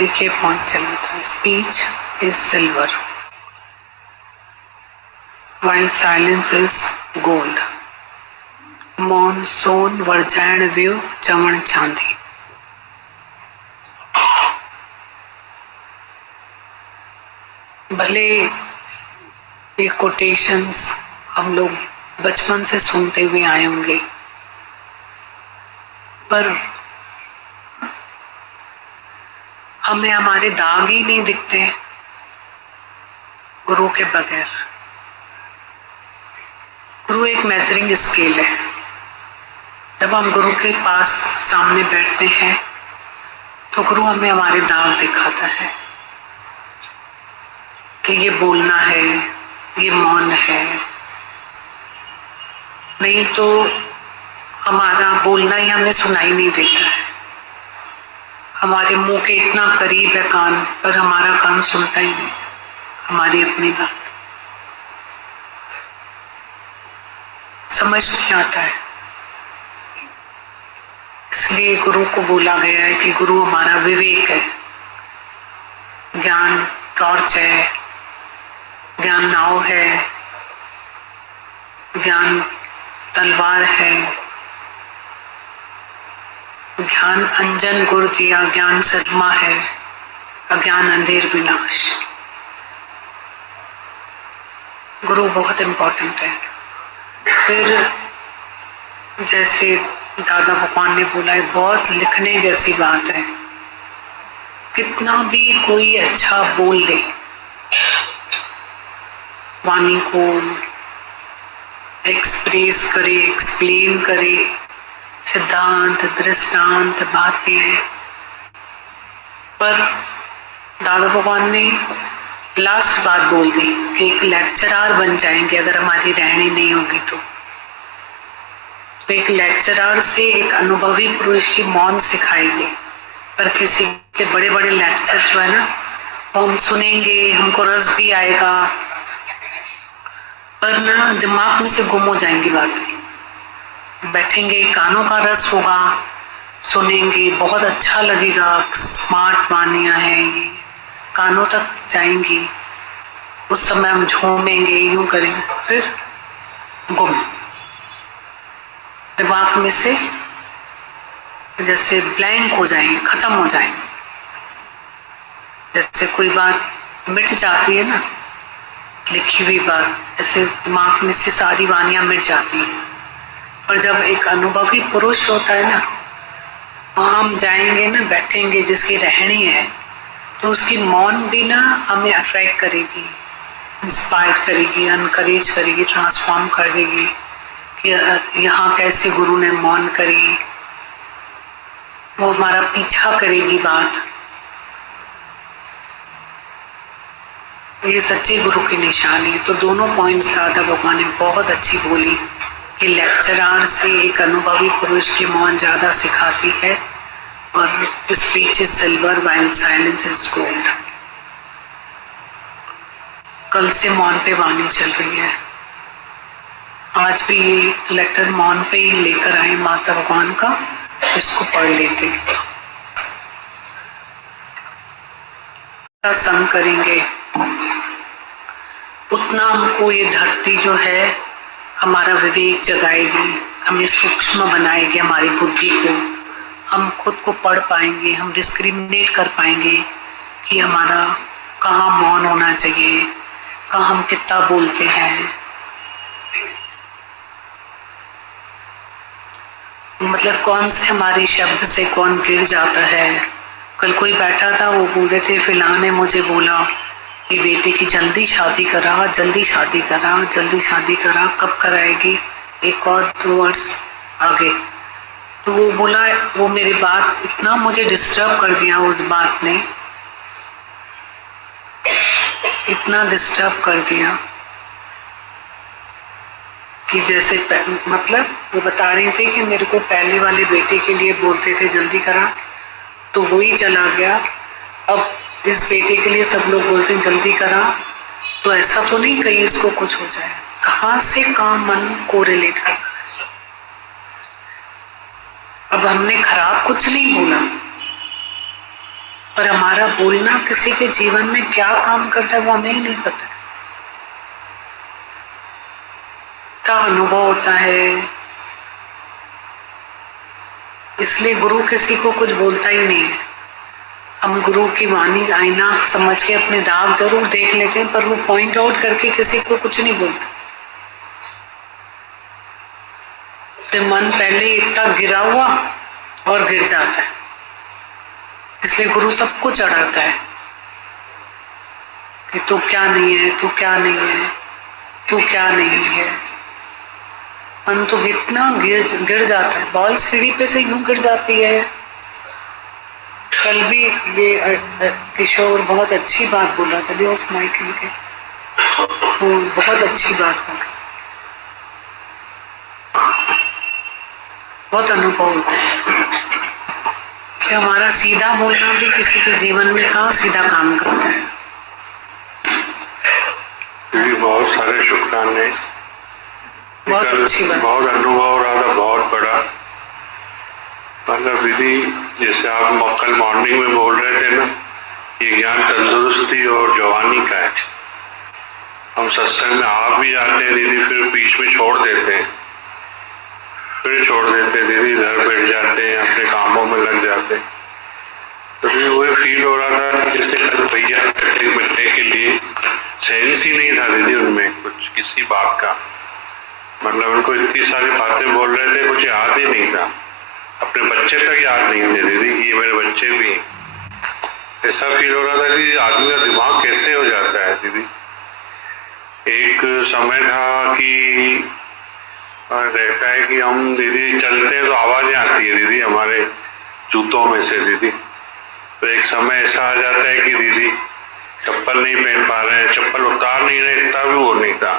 एक ये पॉइंट चला था, speech is silver while silence is gold. मौन सोन वरजाइण वियो चवण चांदी। भले ये कोटेशंस हम लोग बचपन से सुनते हुए आए होंगे, पर हमें हमारे दाग ही नहीं दिखते गुरु के बगैर। गुरु एक मेजरिंग स्केल है। जब हम गुरु के पास सामने बैठते हैं तो गुरु हमें हमारे दाग दिखाता है कि ये बोलना है, ये मौन है। नहीं तो हमारा बोलना ही हमें सुनाई नहीं देता है। हमारे मुंह के इतना करीब है कान, पर हमारा कान सुनता ही नहीं हमारी अपनी बात, समझ नहीं आता है। इसलिए गुरु को बोला गया है कि गुरु हमारा विवेक है, ज्ञान टॉर्च है, ज्ञान नाव है, ज्ञान तलवार है, ज्ञान अंजन गुर दिया, ज्ञान सदमा है, अज्ञान अंधेर विनाश। गुरु बहुत इम्पोर्टेंट है। फिर जैसे दादा भगवान ने बोला है, बहुत लिखने जैसी बात है। कितना भी कोई अच्छा बोल ले, वाणी को एक्सप्रेस करे, एक्सप्लेन करे, सिद्धांत दृष्टांत बातें, पर दादा भगवान ने लास्ट बात बोल दी कि एक लेक्चरर बन जाएंगे अगर हमारी रहनी नहीं होगी तो एक लेक्चरर से एक अनुभवी पुरुष की मौन सिखाएगी। पर किसी के बड़े बड़े लेक्चर जो है ना, वो हम सुनेंगे, हमको रस भी आएगा, पर ना दिमाग में से गुम हो जाएंगी बातें। बैठेंगे, कानों का रस होगा, सुनेंगे, बहुत अच्छा लगेगा, स्मार्ट वानियां हैं ये, कानों तक जाएंगी। उस समय हम झूमेंगे, यूं करेंगे, फिर गुम, दिमाग में से जैसे ब्लैंक हो जाएंगे, खत्म हो जाएंगे। जैसे कोई बात मिट जाती है ना, लिखी हुई बात, ऐसे दिमाग में से सारी वानियां मिट जाती हैं। पर जब एक अनुभवी पुरुष होता है ना, वहां हम जाएंगे ना, बैठेंगे, जिसकी रहनी है, तो उसकी मौन भी ना हमें अट्रैक्ट करेगी, इंस्पायर करेगी, अनकरेज करेगी, ट्रांसफॉर्म कर देगी कि यहाँ कैसे गुरु ने मौन करी। वो हमारा पीछा करेगी बात। ये सच्चे गुरु की निशानी है। तो दोनों पॉइंट्स दादा भगवान ने बहुत अच्छी बोली कि लेक्चरर से एक अनुभवी पुरुष की मौन ज्यादा सिखाती है, और speech is silver while silence is gold. कल से मौन पे वाणी चल रही है। आज भी ये लेटर मौन पे ही लेकर आए माता भगवान का, इसको पढ़ लेते हैं। संग करेंगे उतना हमको ये धरती जो है हमारा विवेक जगाएगी, हमें सूक्ष्म बनाएगी, हमारी बुद्धि को। हम खुद को पढ़ पाएंगे, हम डिस्क्रिमिनेट कर पाएंगे कि हमारा कहाँ मौन होना चाहिए, कहाँ हम कितना बोलते हैं। मतलब कौन से हमारे शब्द से कौन गिर जाता है। कल कोई बैठा था, वो बोल रहे थे, फिलहाल ने मुझे बोला कि बेटे की जल्दी शादी करा, जल्दी शादी करा, जल्दी शादी करा, कब कराएगी, 1 और 2 वर्ष आगे। तो वो बोला, वो मेरी बात इतना मुझे डिस्टर्ब कर दिया, उस बात ने इतना डिस्टर्ब कर दिया कि जैसे मतलब वो बता रही थी कि मेरे को पहले वाले बेटे के लिए बोलते थे जल्दी करा, तो वही चला गया। अब इस बेटे के लिए सब लोग बोलते हैं जल्दी करा, तो ऐसा तो नहीं कहीं इसको कुछ हो जाए। कहाँ से कहाँ मन को रिलेट कर। अब हमने खराब कुछ नहीं बोला, पर हमारा बोलना किसी के जीवन में क्या काम करता है वो हमें ही नहीं पता। क्या अनुभव होता है, इसलिए गुरु किसी को कुछ बोलता ही नहीं है। हम गुरु की वाणी आईना समझ के अपने दाग जरूर देख लेते हैं, पर वो पॉइंट आउट करके किसी को कुछ नहीं बोलता। तो मन पहले इतना गिरा हुआ और गिर जाता है, इसलिए गुरु सबको चढ़ाता है कि तू क्या नहीं है, तू क्या नहीं है, तू क्या नहीं है। मन तो इतना गिर जाता है, बॉल सीढ़ी पे से यूं गिर जाती है। कल भी ये किशोर बहुत अच्छी बात बोला था, उस माइक के बहुत अच्छी बात बोला, बहुत अनुभव होता है कि हमारा सीधा बोलना भी किसी के जीवन में कहाँ सीधा काम करता है। बहुत सारे शुक्राने, बहुत अच्छी बात, बहुत अनुभव रहा था, बहुत बड़ा। मतलब दीदी जैसे आप कल मॉर्निंग में बोल रहे थे ना, ये ज्ञान तंदुरुस्ती और जवानी का है। हम सत्संग में आ भी जाते हैं दीदी, फिर बीच में छोड़ देते हैं, फिर छोड़ देते हैं दीदी, घर बैठ जाते हैं, अपने कामों में लग जाते हैं। तो फिर वही फील हो रहा था जैसे कल भैया बच्चे के लिए सेंस ही नहीं था दीदी उनमें कुछ किसी बात का। मतलब उनको इतनी सारी बातें बोल रहे थे, कुछ याद ही नहीं था, अपने बच्चे तक याद नहीं थे दीदी कि ये मेरे बच्चे भी हैं। ऐसा फील हो रहा था कि आदमी का दिमाग कैसे हो जाता है दीदी। एक समय था कि रहता है कि हम दीदी चलते हैं तो आवाजें आती है दीदी हमारे जूतों में से दीदी। तो एक समय ऐसा आ जाता है कि दीदी चप्पल नहीं पहन पा रहे हैं, चप्पल उतार नहीं रहे, इतना भी वो नहीं था।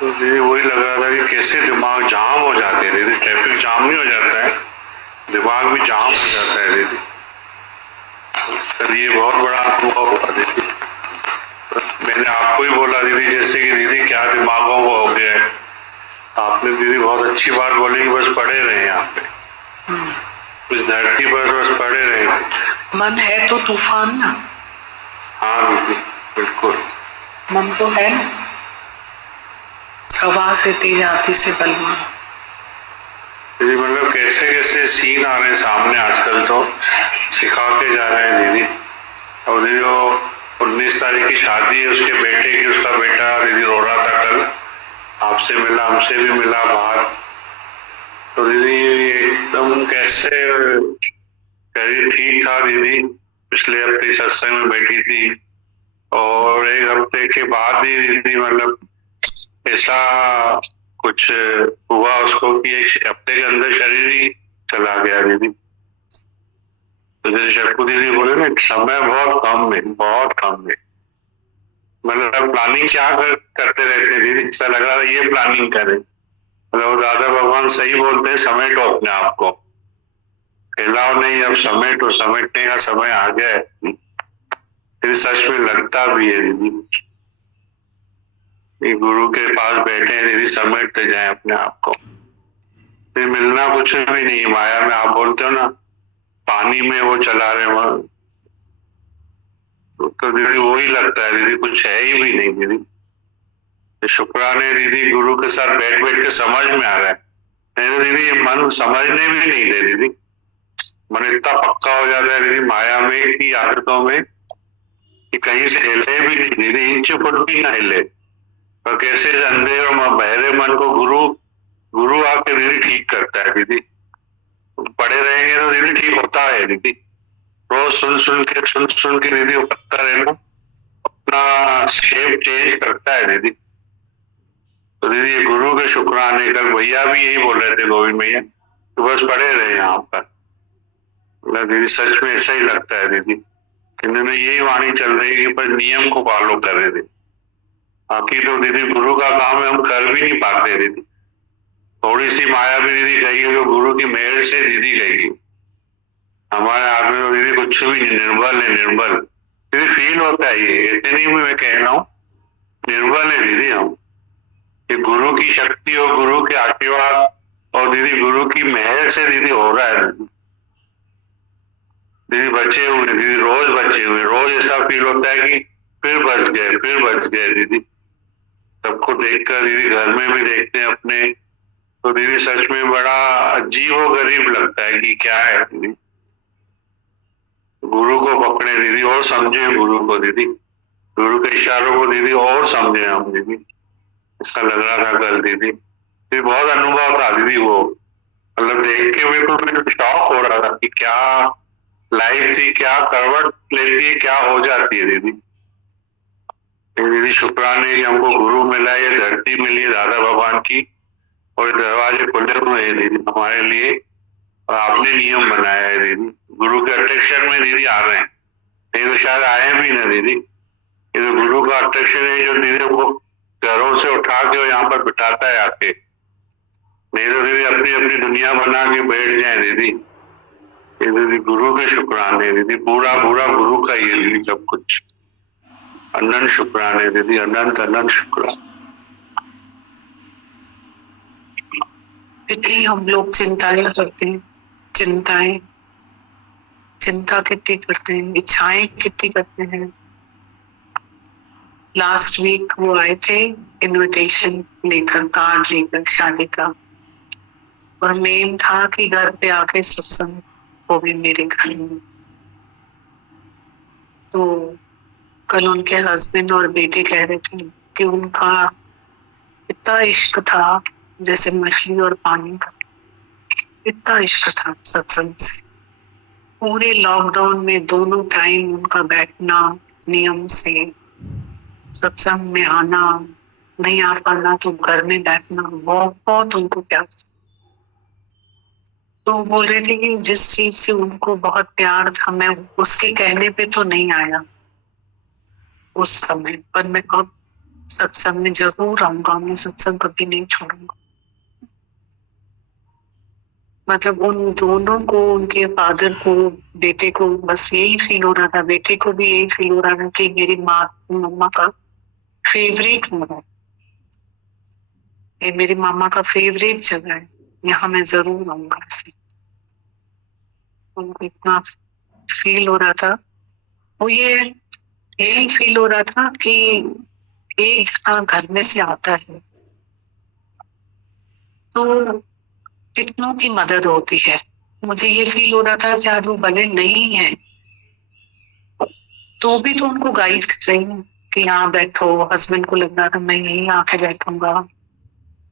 तो दीदी वही लग रहा था कि कैसे दिमाग जाम हो जाते हैं दीदी। ट्रैफिक जाम नहीं हो जाता है, दिमाग भी जाम हो जाता है दीदी। तो ये बहुत बड़ा अनुभव हुआ दीदी। तो मैंने आपको ही बोला दीदी जैसे कि दीदी क्या दिमागों को हो गया है। आपने दीदी बहुत अच्छी बात बोली कि बस पड़े रहे यहाँ पे, इस धरती पर बस पड़े रहे। मन है तो तूफान ना। हाँ दीदी बिल्कुल, मन तो है ना, हवा से तेज आती से बलवान। दीदी मतलब कैसे कैसे सीन आ रहे हैं सामने आजकल, तो सिखा के जा रहे हैं दीदी। और दीदी वो 19 तारीख की शादी है उसके बेटे की, उसका बेटा दीदी रो रहा था कल, आपसे मिला, हमसे भी मिला बाहर। तो दीदी एकदम कैसे करिए ठीक था दीदी। पिछले हफ्ते सत्संग में बैठी थी और एक हफ्ते के बाद ही दीदी मतलब ऐसा कुछ हुआ उसको कि एक हफ्ते के अंदर शरीर ही चला गया दीदी। तो जैसे शक्कू दीदी बोले ना, समय बहुत कम है, बहुत कम है। मतलब प्लानिंग क्या करते रहते हैं दीदी, ऐसा लगा ये प्लानिंग करें। मतलब दादा भगवान सही बोलते हैं, समेटो अपने आप को, फैलाओ नहीं, अब समेटो, समेटने का समय आ गया है। फिर सच में लगता भी है दीदी, गुरु के पास बैठे हैं दीदी, समेटते जाए अपने आप को। फिर मिलना कुछ भी नहीं, माया में आप बोलते हो ना पानी में वो चला रहे, तो दीदी वही लगता है दीदी, कुछ है ही भी नहीं दीदी। शुक्राने दीदी गुरु के साथ बैठ बैठ के समझ में आ रहा है। नहीं तो दीदी ये मन समझने भी नहीं दे दीदी, मन इतना पक्का हो जाता है दीदी माया में की आदतों में कि कहीं से हिले भी नहीं दीदी, इंच फुट भी ना हिले। और कैसे अंधे और बहरे मन को गुरु आके दीदी ठीक करता है दीदी। पड़े रहेंगे तो दीदी ठीक होता है दीदी। रोज सुन सुन के दीदी वो करता रहना, अपना शेप चेंज करता है दीदी। तो दीदी ये गुरु के शुक्राने, कल भैया भी यही बोल रहे थे गोविंद भैया, तो बस पड़े रहे यहाँ पर। दीदी सच में ऐसा ही लगता है दीदी, इन्होंने यही वाणी चल रही है कि पर नियम को फॉलो कर रहे थे। बाकी तो दीदी गुरु का काम है, हम कर भी नहीं पाते दीदी। थोड़ी सी माया भी दीदी गई है, गुरु की मेहर से दीदी गई। हमारे हाथ में तो दीदी कुछ भी नहीं, निर्बल है, निर्बल दीदी फील होता है। ये ऐसे नहीं मैं कह रहा हूँ, निर्बल है दीदी हम। ये गुरु की शक्ति और गुरु के आशीर्वाद और दीदी गुरु की मेहर से दीदी हो रहा है। दीदी बचे हुए, दीदी रोज बचे हुए, रोज ऐसा फील होता है कि फिर बच गए दीदी। सबको देखकर दीदी, घर में भी देखते हैं अपने, तो दीदी सच में बड़ा अजीब और गरीब लगता है कि क्या है दीदी। गुरु को पकड़े दीदी और समझे गुरु को दीदी, गुरु के इशारों को दीदी और समझे हम दीदी। ऐसा लग रहा था कल दीदी, फिर बहुत अनुभव था दीदी वो, मतलब देख के बिल्कुल शॉक हो रहा था कि क्या लाइफ थी, क्या करवट लेती है, क्या हो जाती है दीदी। दीदी शुक्राने कि हमको गुरु मिला, ये धरती मिली है दादा भगवान की, और दरवाजे खुले हुए हैं दीदी हमारे लिए, और आपने नियम बनाया है दीदी। गुरु के अट्रैक्शन में दीदी आ रहे हैं, नहीं तो शायद आए भी ना दीदी। ये तो गुरु का अट्रैक्शन है जो दीदी को घरों से उठा के यहाँ पर बिठाता है आके, नहीं तो दीदी अपनी अपनी दुनिया बना के बैठ जाए दीदी। ये दीदी गुरु के शुक्राने दीदी, पूरा पूरा गुरु का ये दीदी सब कुछ। अनंत शुक्राने दीदी, अनंत अनंत शुक्राने। इतनी हम लोग चिंताएं करते हैं, चिंता कितनी करते हैं, इच्छाएं कितनी करते हैं। लास्ट वीक वो आए थे इनविटेशन लेकर, कार्ड लेकर शादी का, और मेन था कि घर पे आके सत्संग हो भी मेरे घर में। तो कल उनके हस्बैंड और बेटे कह रहे थे कि उनका इतना इश्क था जैसे मछली और पानी का, इतना इश्क था सत्संग से। पूरे लॉकडाउन में दोनों टाइम उनका बैठना नियम से, सत्संग में आना, नहीं आ पाना तो घर में बैठना, बहुत उनको प्यार। तो बोल रहे थे कि जिस चीज से उनको बहुत प्यार था, मैं उसके कहने पे तो नहीं आया उस समय, पर मैं अब सत्संग में जरूर आऊंगा, मैं सत्संग कभी नहीं छोड़ूंगा। मतलब उन दोनों को, उनके फादर को, बेटे को बस यही फील हो रहा था, बेटे को भी यही फील हो रहा था कि मेरी मम्मा का फेवरेट जगह है, ये मेरी मामा का फेवरेट जगह है, यहाँ मैं जरूर आऊंगा। उनको इतना फील हो रहा था, वो यही फील हो रहा था कि एक जना घर में से आता है तो कितनों की मदद होती है। मुझे ये फील हो रहा था कि आज वो भले नहीं है तो भी तो उनको गाइड कर रही हूँ कि यहाँ बैठो। हस्बैंड को लग रहा था मैं यहीं आके बैठूंगा,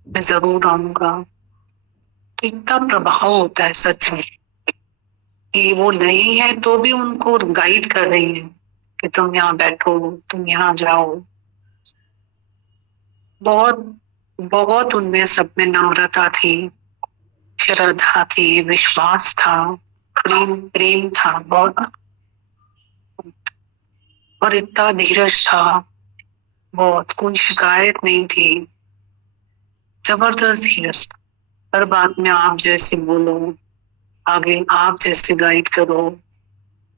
मैं जरूर आऊंगा। तो इतना प्रभाव होता है सच में कि वो नहीं है तो भी उनको गाइड कर रही है कि तुम यहाँ बैठो, तुम यहाँ जाओ। बहुत बहुत उनमें सब में नम्रता थी, श्रद्धा थी, विश्वास था, प्रेम था बहुत, और इतना धीरज था बहुत, कोई शिकायत नहीं थी, जबरदस्त धीरज था। हर बात में आप जैसे बोलो, आगे आप जैसे गाइड करो।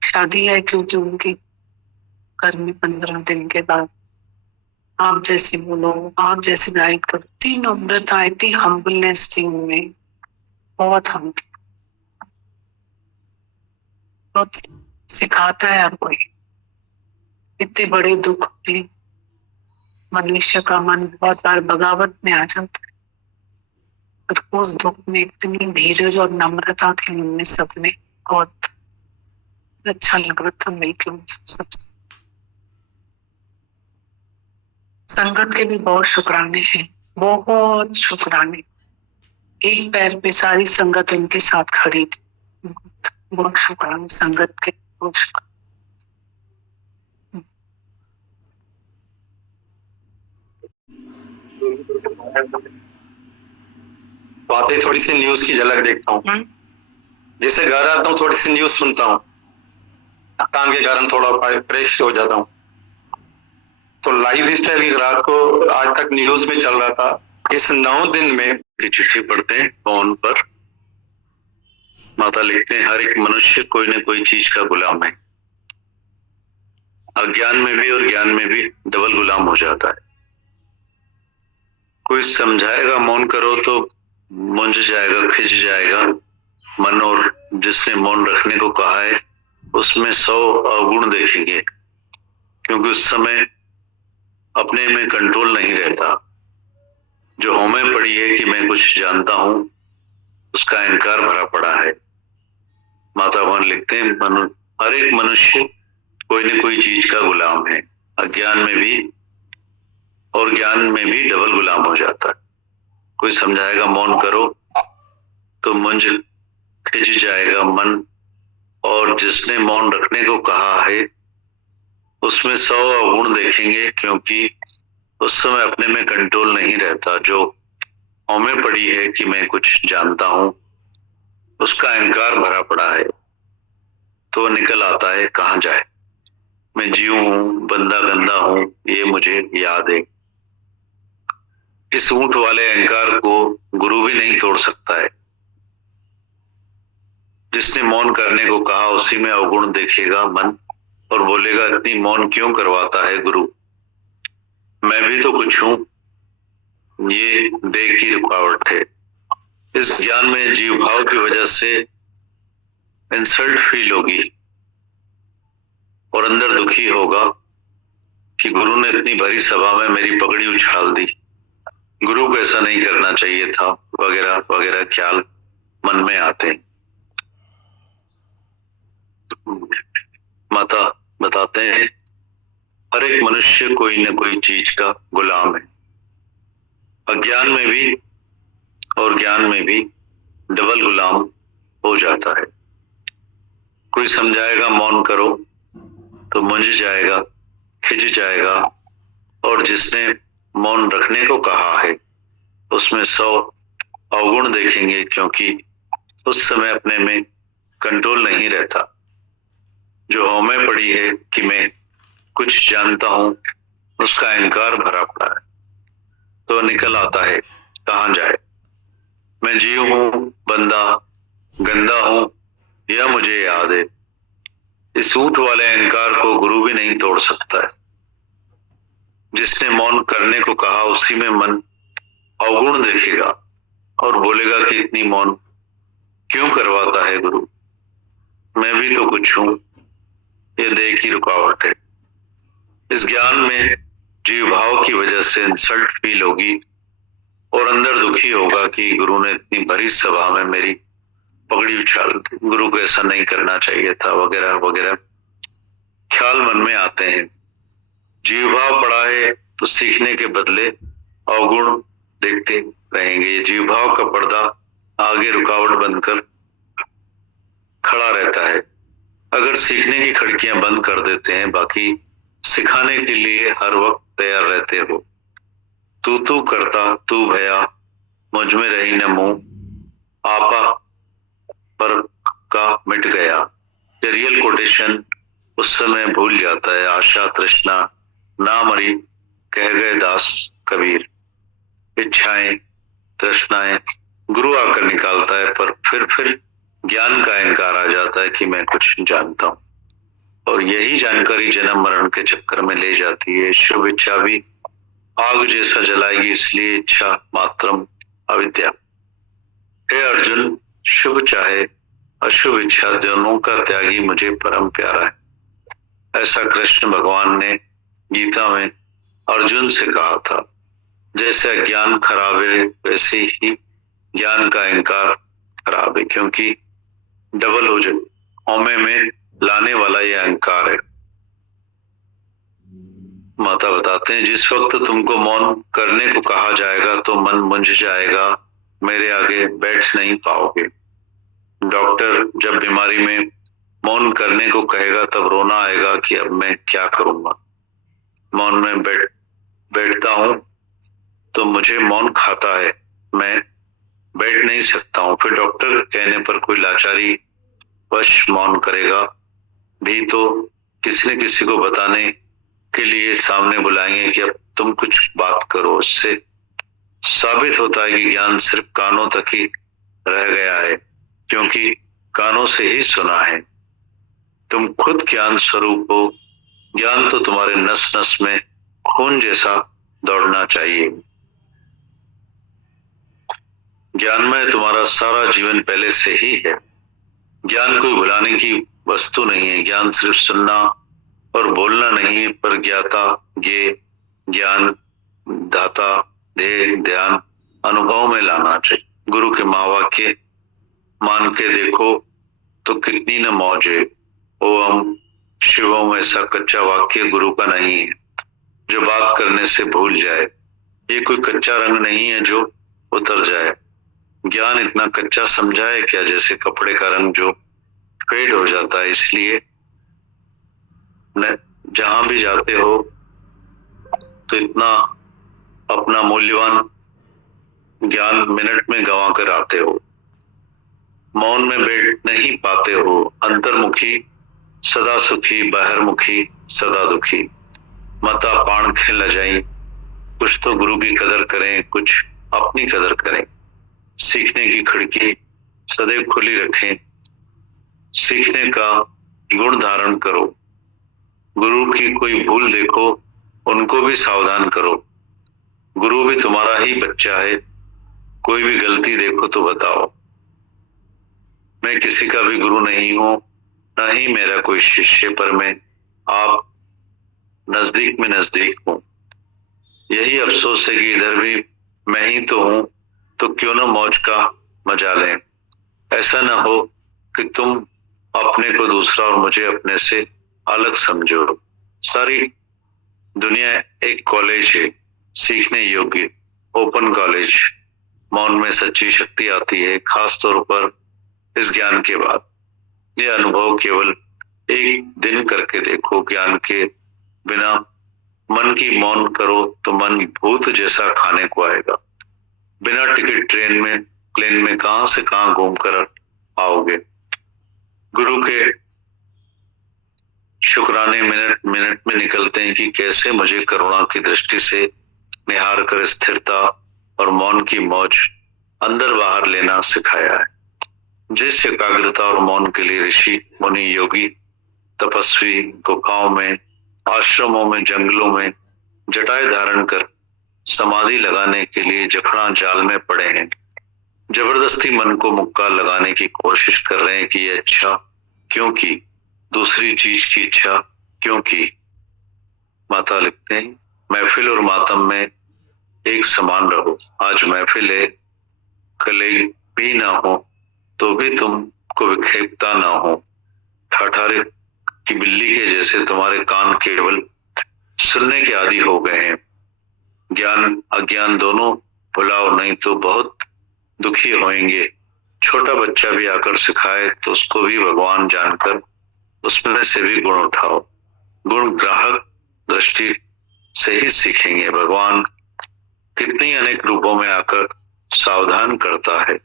शादी है क्योंकि उनके घर में 15 दिन के बाद आप जैसे बोलो, आप जैसे गाइड करो। इतनी नम्रता, इतनी हम्बलनेस थी उनमें, बहुत हम बहुत सिखाता है हर कोई। इतने बड़े दुख में मनुष्य का मन बहुत बार बगावत में आ जाता है, पर उस दुख में इतनी धीरज और नम्रता थी उनमें सब में। बहुत अच्छा लग रहा था मिलकर सबसे। संगत के भी बहुत शुक्राने हैं, बहुत शुक्राने। एक पैर पे सारी संगत उनके साथ खड़ी थी, बहुत शुक्राने संगत के, बहुत शुक्राने। बातें थोड़ी सी न्यूज की झलक देखता हूँ, जैसे घर आता हूँ थोड़ी सी न्यूज सुनता हूँ, थकान के कारण थोड़ा फ्रेश हो जाता हूँ। तो लाइव स्टाइल की रात को आज तक न्यूज में चल रहा था, इस 9 दिन में की चिट्ठी पढ़ते हैं फोन पर, माता लिखते हैं हर एक मनुष्य कोई न कोई चीज का गुलाम है, अज्ञान में भी और ज्ञान में भी डबल गुलाम हो जाता है। कोई समझाएगा मौन करो तो मुंझ जाएगा, खिंच जाएगा मन, और जिसने मौन रखने को कहा है उसमें 100 अवगुण देखेंगे, क्योंकि उस समय अपने में कंट्रोल नहीं रहता। जो हमें पड़ी है कि मैं कुछ जानता हूं, उसका अहंकार भरा पड़ा है। माता भगवान लिखते हैं, हर एक मनुष्य कोई न कोई चीज का गुलाम है। अज्ञान में भी और ज्ञान में भी डबल गुलाम हो जाता है। कोई समझाएगा मौन करो तो मुंज खिंच जाएगा मन, और जिसने मौन रखने को कहा है उसमें 100 अवगुण देखेंगे, क्योंकि उस समय अपने में कंट्रोल नहीं रहता। जो हमें पड़ी है कि मैं कुछ जानता हूं, उसका अहंकार भरा पड़ा है, तो निकल आता है कहां जाए। मैं जीव हूं, बंदा गंदा हूं, ये मुझे याद है। इस ऊंट वाले अहंकार को गुरु भी नहीं तोड़ सकता है। जिसने मौन करने को कहा उसी में अवगुण देखेगा मन, और बोलेगा इतनी मौन क्यों करवाता है गुरु, मैं भी तो कुछ हूं, ये देह की रुकावट है। इस ज्ञान में जीव भाव की वजह से इंसल्ट फील होगी और अंदर दुखी होगा कि गुरु ने इतनी भरी सभा में मेरी पगड़ी उछाल दी, गुरु को ऐसा नहीं करना चाहिए था, वगैरह वगैरह ख्याल मन में आते हैं। माता बताते हैं, हर एक मनुष्य कोई न कोई चीज का गुलाम है। अज्ञान में भी और ज्ञान में भी डबल गुलाम हो जाता है। कोई समझाएगा मौन करो तो मुंझ जाएगा, खिंच जाएगा, और जिसने मौन रखने को कहा है उसमें 100 अवगुण देखेंगे, क्योंकि उस समय अपने में कंट्रोल नहीं रहता। जो हमें पड़ी है कि मैं कुछ जानता हूं, उसका अहंकार भरा पड़ा है, तो निकल आता है कहां जाए। मैं जीव हूं, बंदा गंदा हूं, यह मुझे याद है। इस ऊंट वाले अहंकार को गुरु भी नहीं तोड़ सकता है। जिसने मौन करने को कहा उसी में मन अवगुण देखेगा और बोलेगा कि इतनी मौन क्यों करवाता है गुरु, मैं भी तो कुछ हूं, ये देह की रुकावट है। इस ज्ञान में जीव भाव की वजह से इंसल्ट फील होगी और अंदर दुखी होगा कि गुरु ने इतनी भरी सभा में मेरी पगड़ी उछाल दी, गुरु को ऐसा नहीं करना चाहिए था, वगैरह वगैरह ख्याल मन में आते हैं। जीव भाव पड़ा है तो सीखने के बदले अवगुण देखते रहेंगे। ये जीव भाव का पर्दा आगे रुकावट बनकर खड़ा रहता है। अगर सीखने की खिड़कियां बंद कर देते हैं, बाकी सिखाने के लिए हर वक्त तैयार रहते हो। तू करता तू भया, मुझ में रही न मुंह, आपा पर का मिट गया। ये रियल कोटेशन उस समय भूल जाता है। आशा तृष्णा ना मरी, कह गए दास कबीर। इच्छाएं तृष्णाएं गुरु आकर निकालता है, पर फिर ज्ञान का अहंकार आ जाता है कि मैं कुछ जानता हूं, और यही जानकारी जन्म मरण के चक्कर में ले जाती है। शुभ इच्छा भी आग जैसा जलाएगी, इसलिए इच्छा मात्रम अविद्या। हे अर्जुन, शुभ चाहे अशुभ इच्छा दोनों का त्यागी मुझे परम प्यारा है। ऐसा कृष्ण भगवान ने गीता में अर्जुन से कहा था। जैसे अज्ञान खराब है, वैसे ही ज्ञान का अहंकार खराब है, क्योंकि डबल हो जाए हमें में लाने वाला यह अहंकार है। माता बताते हैं, जिस वक्त तुमको मौन करने को कहा जाएगा तो मन मुंझ जाएगा, मेरे आगे बैठ नहीं पाओगे। डॉक्टर जब बीमारी में मौन करने को कहेगा तब रोना आएगा कि अब मैं क्या करूंगा। मौन में बैठता हूं तो मुझे मौन खाता है, मैं बैठ नहीं सकता हूं। फिर डॉक्टर कहने पर कोई लाचारी वश मौन करेगा भी तो किसी न किसी को बताने के लिए सामने बुलाएंगे कि अब तुम कुछ बात करो। उससे साबित होता है कि ज्ञान सिर्फ कानों तक ही रह गया है, क्योंकि कानों से ही सुना है। तुम खुद ज्ञान स्वरूप हो। ज्ञान तो तुम्हारे नस नस में खून जैसा दौड़ना चाहिए। ज्ञान में तुम्हारा सारा जीवन पहले से ही है। ज्ञान को भुलाने की वस्तु नहीं है। ज्ञान सिर्फ सुनना और बोलना नहीं है, पर ज्ञाता, ज्ञेय, ज्ञान, दाता, ध्येय, ध्यान अनुभव में लाना चाहिए। गुरु के महावाक्य मान के देखो तो कितनी न मौज है। ओम शिवम ऐसा कच्चा वाक्य गुरु का नहीं है जो बात करने से भूल जाए। ये कोई कच्चा रंग नहीं है जो उतर जाए। ज्ञान इतना कच्चा समझा है क्या, जैसे कपड़े का रंग जो फेड हो जाता है। इसलिए जहां भी जाते हो तो इतना अपना मूल्यवान ज्ञान मिनट में गंवा कर आते हो। मौन में बैठ नहीं पाते हो। अंतर्मुखी सदा सुखी, बाहरमुखी सदा दुखी। मता पाण खे लजाई। कुछ तो गुरु की कदर करें, कुछ अपनी कदर करें। सीखने की खिड़की सदैव खुली रखें। सीखने का गुण धारण करो। गुरु की कोई भूल देखो, उनको भी सावधान करो। गुरु भी तुम्हारा ही बच्चा है। कोई भी गलती देखो तो बताओ। मैं किसी का भी गुरु नहीं हूं, न ही मेरा कोई शिष्य, पर मैं आप नजदीक में नजदीक हूं। यही अफसोस है कि इधर भी मैं ही तो हूं, तो क्यों न मौज का मजा लें। ऐसा ना हो कि तुम अपने को दूसरा और मुझे अपने से अलग समझो। सारी दुनिया एक कॉलेज है, सीखने योग्य ओपन कॉलेज। मौन में सच्ची शक्ति आती है, खास तौर पर इस ज्ञान के बाद। यह अनुभव केवल एक दिन करके देखो। ज्ञान के बिना मन की मौन करो तो मन भूत जैसा खाने को आएगा। बिना टिकट प्लेन में कहां से कहां घूम कर आओगे। गुरु के शुक्राने मिनट मिनट में निकलते हैं कि कैसे मुझे करुणा की दृष्टि से निहार कर स्थिरता और मौन की मौज अंदर बाहर लेना सिखाया है। जिस एकाग्रता और मौन के लिए ऋषि मुनि योगी तपस्वी गुफाओं में, आश्रमों में, जंगलों में जटाएं धारण कर समाधि लगाने के लिए जखड़ा जाल में पड़े हैं, जबरदस्ती मन को मुक्का लगाने की कोशिश कर रहे हैं कि ये अच्छा क्यों की, दूसरी चीज की इच्छा क्यों की। माता लिखते हैं, महफिल और मातम में एक समान रहो। आज महफिल है, कल एक भी ना हो तो भी तुमको विक्षेपता ना हो। ठाठारे की बिल्ली के जैसे तुम्हारे कान केवल सुनने के आदी हो गए हैं। ज्ञान अज्ञान दोनों भुलाओ, नहीं तो बहुत दुखी होंगे। छोटा बच्चा भी आकर सिखाए तो उसको भी भगवान जानकर उसमें से भी गुण उठाओ। गुण ग्राहक दृष्टि से ही सीखेंगे। भगवान कितनी अनेक रूपों में आकर सावधान करता है।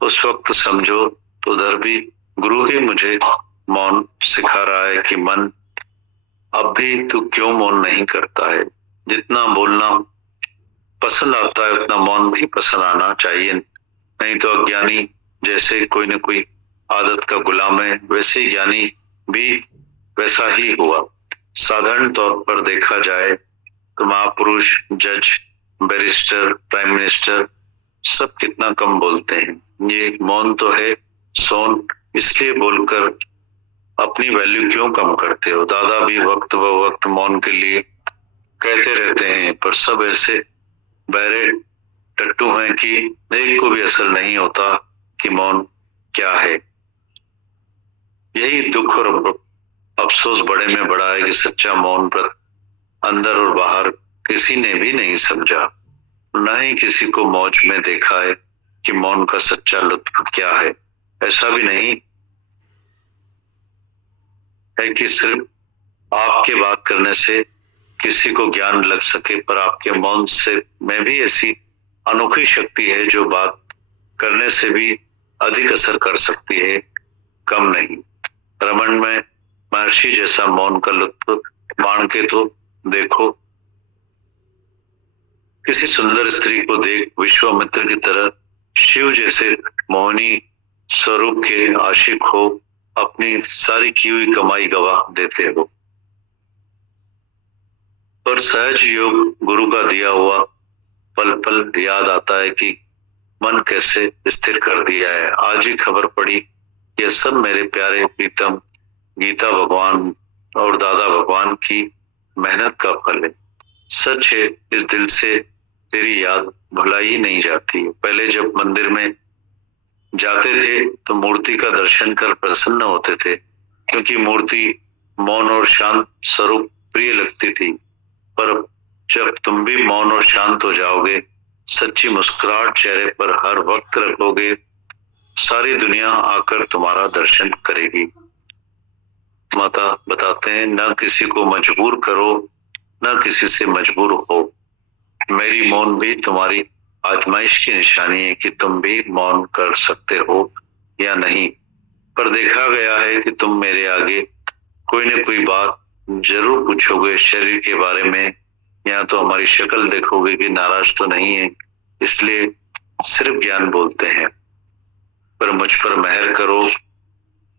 उस वक्त समझो तो उधर भी गुरु ही मुझे मौन सिखा रहा है कि मन अब भी तू क्यों मौन नहीं करता है। जितना बोलना पसंद आता है उतना मौन भी पसंद आना चाहिए, नहीं तो अज्ञानी जैसे कोई न कोई आदत का गुलाम है, वैसे ही ज्ञानी भी वैसा ही हुआ। साधारण तौर पर देखा जाए तो महापुरुष, जज, बैरिस्टर, प्राइम मिनिस्टर सब कितना कम बोलते हैं। ये मौन तो है सोन, इसलिए बोलकर अपनी वैल्यू क्यों कम करते हो। दादा भी वक्त व वक्त मौन के लिए कहते रहते हैं, पर सब ऐसे बहरे टट्टू हैं कि एक को भी असर नहीं होता कि मौन क्या है। यही दुख और अफसोस बड़े में बड़ा है कि सच्चा मौन व्रत अंदर और बाहर किसी ने भी नहीं समझा, न ही किसी को मौज में देखा है कि मौन का सच्चा लुत्फ क्या है। ऐसा भी नहीं है कि सिर्फ आपके बात करने से किसी को ज्ञान लग सके, पर आपके मौन से में भी ऐसी अनोखी शक्ति है जो बात करने से भी अधिक असर कर सकती है, कम नहीं। रमन में महर्षि जैसा मौन का लुत्फ माण के तो देखो। किसी सुंदर स्त्री को देख विश्वामित्र की तरह शिव जैसे मोहनी स्वरूप के आशिक हो, अपनी सारी की हुई कमाई गवा देते हो। पर सहज योग गुरु का दिया हुआ पल पल याद आता है कि मन कैसे स्थिर कर दिया है। आज ही खबर पड़ी, यह सब मेरे प्यारे प्रीतम गीता भगवान और दादा भगवान की मेहनत का फल है। सच है, इस दिल से तेरी याद भुलाई नहीं जाती। पहले जब मंदिर में जाते थे तो मूर्ति का दर्शन कर प्रसन्न होते थे, क्योंकि मूर्ति मौन और शांत स्वरूप प्रिय लगती थी। पर जब तुम भी मौन और शांत हो जाओगे, सच्ची मुस्कुराहट चेहरे पर हर वक्त रखोगे, सारी दुनिया आकर तुम्हारा दर्शन करेगी। माता बताते हैं, न किसी को मजबूर करो, न किसी से मजबूर हो। मेरी मौन भी तुम्हारी आजमाइश की निशानी है कि तुम भी मौन कर सकते हो या नहीं। पर देखा गया है कि तुम मेरे आगे कोई न कोई बात जरूर पूछोगे शरीर के बारे में, या तो हमारी शक्ल देखोगे कि नाराज तो नहीं है, इसलिए सिर्फ ज्ञान बोलते हैं। पर मुझ पर मेहर करो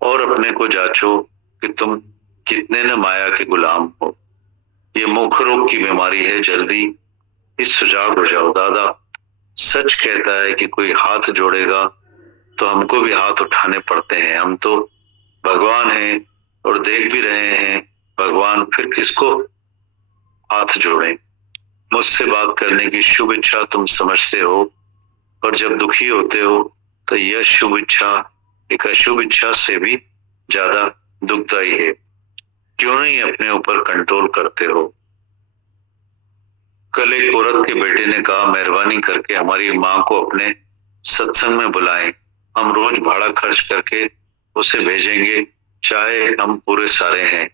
और अपने को जांचो कि तुम कितने न माया के गुलाम हो। ये मुख रोग की बीमारी है, जल्दी इस सुजाग हो जाओ। दादा सच कहता है कि कोई हाथ जोड़ेगा तो हमको भी हाथ उठाने पड़ते हैं। हम तो भगवान हैं और देख भी रहे हैं भगवान, फिर किसको हाथ जोड़ें। मुझसे बात करने की शुभ इच्छा तुम समझते हो, पर जब दुखी होते हो तो यह शुभ इच्छा एक अशुभ इच्छा से भी ज्यादा दुखदायी है। क्यों नहीं अपने ऊपर कंट्रोल करते हो। कल एक औरत के बेटे ने कहा, मेहरबानी करके हमारी माँ को अपने सत्संग में बुलाएं, हम रोज भाड़ा खर्च करके उसे भेजेंगे, चाहे हम पूरे सारे हैं।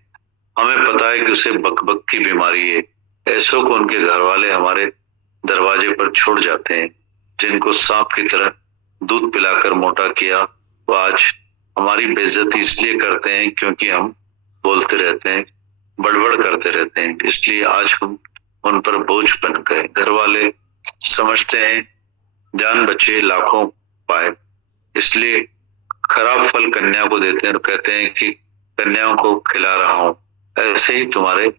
हमें पता है कि उसे बकबक की बीमारी है। ऐसों को उनके घर वाले हमारे दरवाजे पर छोड़ जाते हैं। जिनको सांप की तरह दूध पिलाकर मोटा किया, वो आज हमारी बेइज्जती इसलिए करते हैं क्योंकि हम बोलते रहते हैं, बड़बड़ करते रहते हैं, इसलिए आज हम उन पर बोझ बन गए। घर वाले समझते हैं जान बचे लाखों पाए, इसलिए खराब फल कन्या को देते हैं और कहते हैं कि कन्याओं को खिला रहा हूं। ऐसे ही तुम्हारे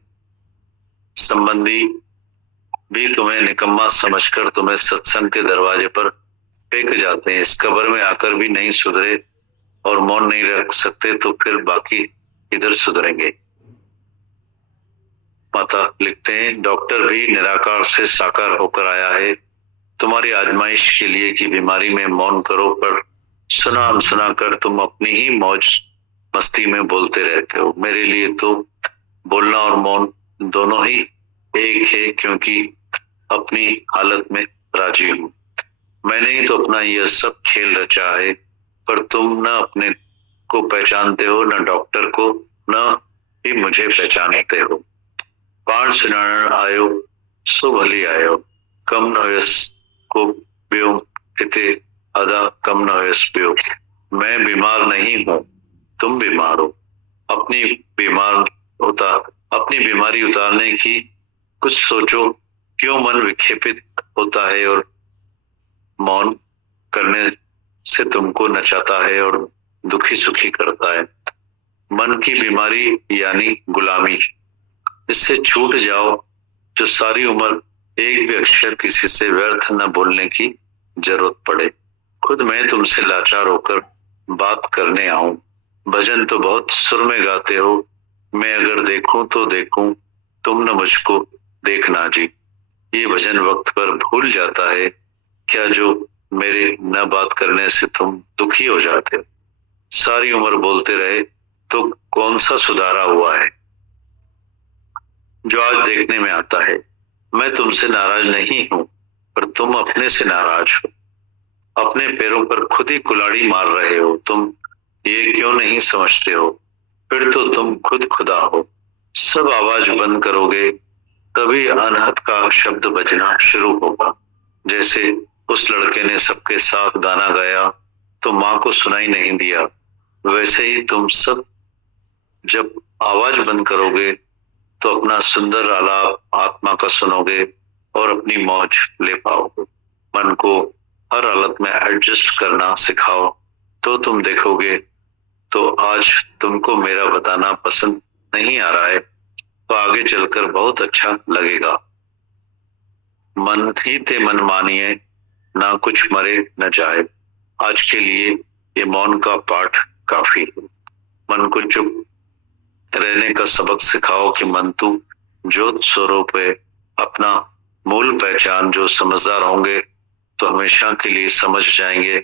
संबंधी भी तुम्हें निकम्मा समझकर तुम्हें सत्संग के दरवाजे पर फेंक जाते हैं। इस कब्र में आकर भी नहीं सुधरे और मौन नहीं रख सकते तो फिर बाकी इधर सुधरेंगे। माता लिखते हैं, डॉक्टर भी निराकार से साकार होकर आया है तुम्हारी आजमाइश के लिए कि बीमारी में मौन करो, पर सुना अनसुना कर तुम अपनी ही मौज मस्ती में बोलते रहते हो। मेरे लिए तो बोलना और मौन दोनों ही एक है, क्योंकि अपनी हालत में राजी हूं। मैंने ही तो अपना यह सब खेल रचा है, पर तुम न अपने को पहचानते हो, न डॉक्टर को, न ही मुझे पहचानते हो। पाण सुनारण आयो सो भली आयो, कम न होयस को ब्यो हिते अदा कम न होयस ब्यो। मैं बीमार नहीं हूं, तुम बीमार हो। अपनी बीमारी उतारने की कुछ सोचो। क्यों मन विक्षेपित होता है और मौन करने से तुमको नचाता है और दुखी सुखी करता है। मन की बीमारी यानी गुलामी, इससे छूट जाओ जो सारी उम्र एक भी अक्षर किसी से व्यर्थ न बोलने की जरूरत पड़े। खुद मैं तुमसे लाचार होकर बात करने आऊं। भजन तो बहुत सुर में गाते हो, मैं अगर देखूं तो देखूं, तुम न मुझको देखना जी। ये भजन वक्त पर भूल जाता है क्या जो मेरे न बात करने से तुम दुखी हो जाते हो। सारी उम्र बोलते रहे तो कौन सा सुधारा हुआ है जो आज देखने में आता है। मैं तुमसे नाराज नहीं हूं, पर तुम अपने से नाराज हो। अपने पैरों पर खुद ही कुल्हाड़ी मार रहे हो। तुम ये क्यों नहीं समझते हो? फिर तो तुम खुद खुदा हो। सब आवाज बंद करोगे तभी अनहद का शब्द बजना शुरू होगा। जैसे उस लड़के ने सबके साथ गाना गाया तो माँ को सुनाई नहीं दिया, वैसे ही तुम सब जब आवाज बंद करोगे तो अपना सुंदर आलाप आत्मा का सुनोगे और अपनी मौज ले पाओगे। मन को हर हालत में एडजस्ट करना सिखाओ तो तुम देखोगे। तो आज तुमको मेरा बताना पसंद नहीं आ रहा है तो आगे चलकर बहुत अच्छा लगेगा। मन ही ते मन मानिए, ना कुछ मरे न जाए। आज के लिए ये मौन का पाठ काफी है। मन को चुप रहने का सबक सिखाओ कि मंतु ज्योत स्वरूप है। अपना मूल पहचान जो समझदार होंगे तो हमेशा के लिए समझ जाएंगे,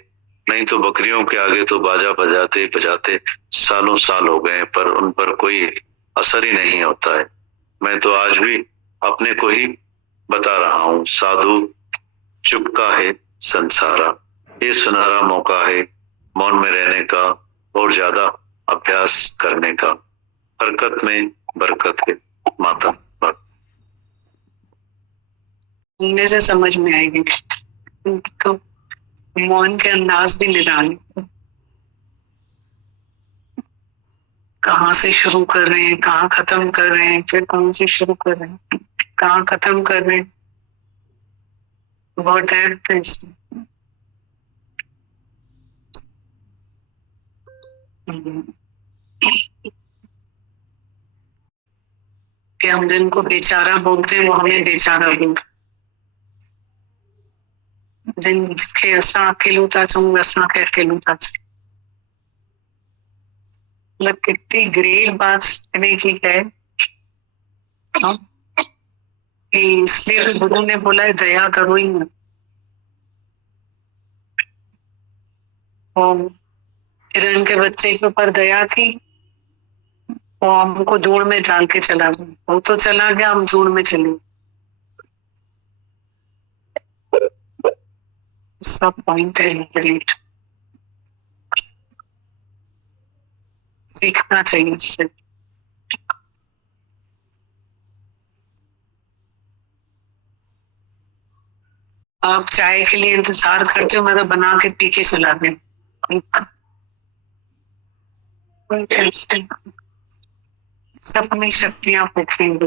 नहीं तो बकरियों के आगे तो बाजा बजाते बजाते सालों साल हो गए पर उन पर कोई असर ही नहीं होता है। मैं तो आज भी अपने को ही बता रहा हूँ, साधु चुपका है संसारा। ये सुनहरा मौका है मौन में रहने का और ज्यादा अभ्यास करने का। हरकत में बरकत है माता। सुनने से समझ में आएगी तो मौन के अंदाज भी निराले, कहाँ से शुरू कर रहे हैं, कहाँ खत्म कर रहे हैं, फिर कौन से शुरू कर रहे हैं, कहाँ खत्म कर रहे हैं, बहुत डेप्थ है इसमें। कि हम जिनको बेचारा बोलते हैं वो हमें बेचारा बोलते, जिनके असां अकेलो था चऊं असां के अकेलो था चऊं। मतलब कितनी ग्रेट बात कहने की है। हाँ? कि इसलिए तो गुरु ने बोला है दया करो ही मत। हिरण के बच्चे के ऊपर दया की, वो हमको जोड़ में डाल के चला गया। वो तो चला गया, हम जोड़ में चले। सब पॉइंट है ग्रेट, सीखना चाहिए इससे। आप चाय के लिए इंतजार करते हो, मैं तो बना के पी के चला गया। सब अपनी शक्तियां फूकेंगे।